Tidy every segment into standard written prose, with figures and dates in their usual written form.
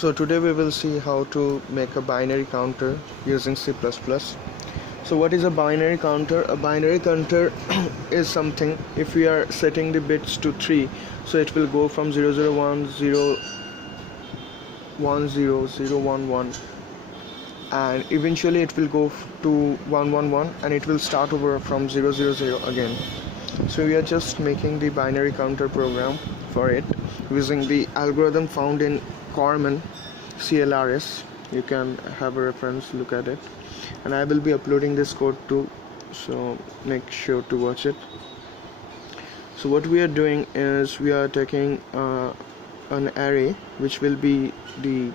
So today we will see how to make a binary counter using C++. So what is a binary counter? A binary counter is something, if we are setting the bits to 3, so it will go from 001, 011, and eventually it will go to 111, and it will start over from 000 again. So we are just making the binary counter program for it using the algorithm found in Corman CLRS. You can have a reference, look at it, and I will be uploading this code too, so make sure to watch it. So what we are doing is we are taking an array which will be the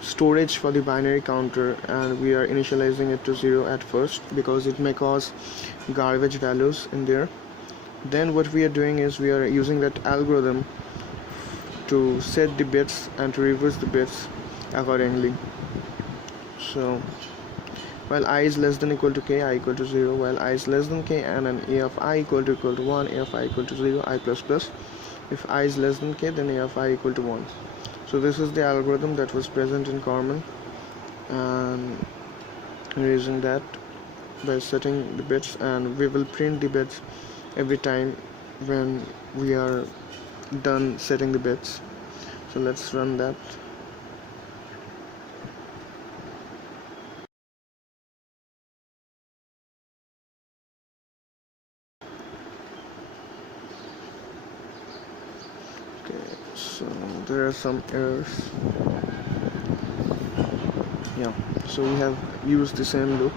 storage for the binary counter, and we are initializing it to 0 at first because it may cause garbage values in there. Then what we are doing is we are using that algorithm to set the bits and to reverse the bits accordingly. So while I is less than equal to k, I equal to 0, while I is less than k, and then a of I equal to 1, a of I equal to 0, I plus plus. If I is less than k, then a of I equal to 1. So this is the algorithm that was present in Corman, and we're using that by setting the bits, and we will print the bits every time when we are done setting the bits. So let's run that. Okay, so there are some errors. Yeah, so we have used the same loop,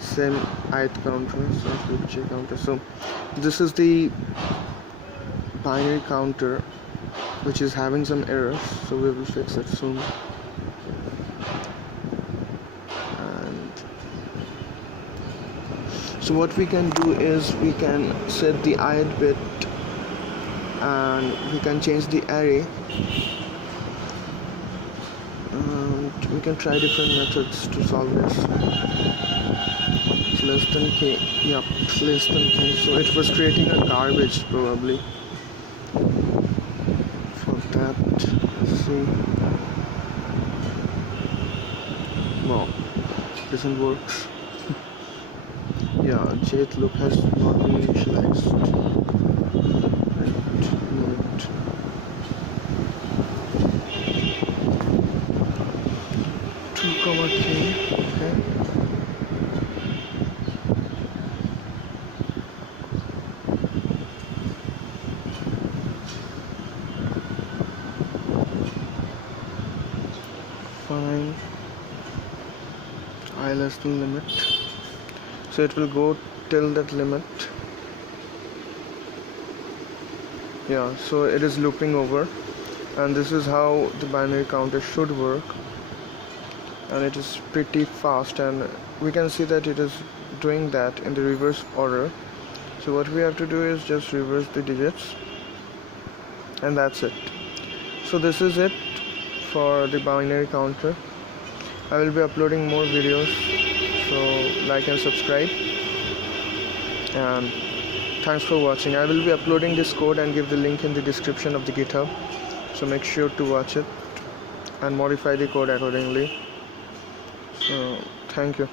same ith counter, so loop j counter. So this is the binary counter which is having some errors, so we will fix it soon. And so what we can do is we can set the ith bit, and we can change the array, and we can try different methods to solve this. It's less than k, yeah, it's less than k, so it was creating a garbage probably. For that, let's see. Wow, doesn't work. Yeah, jth loop has not been initialized. Okay. Fine. I less than limit. So it will go till that limit. Yeah, so it is looping over, and this is how the binary counter should work. And it is pretty fast, and we can see that it is doing that in the reverse order. So what we have to do is just reverse the digits, and that's it. So this is it for the binary counter. I will be uploading more videos, so like and subscribe, and thanks for watching. I will be uploading this code and give the link in the description of the GitHub, so make sure to watch it and modify the code accordingly. So thank you.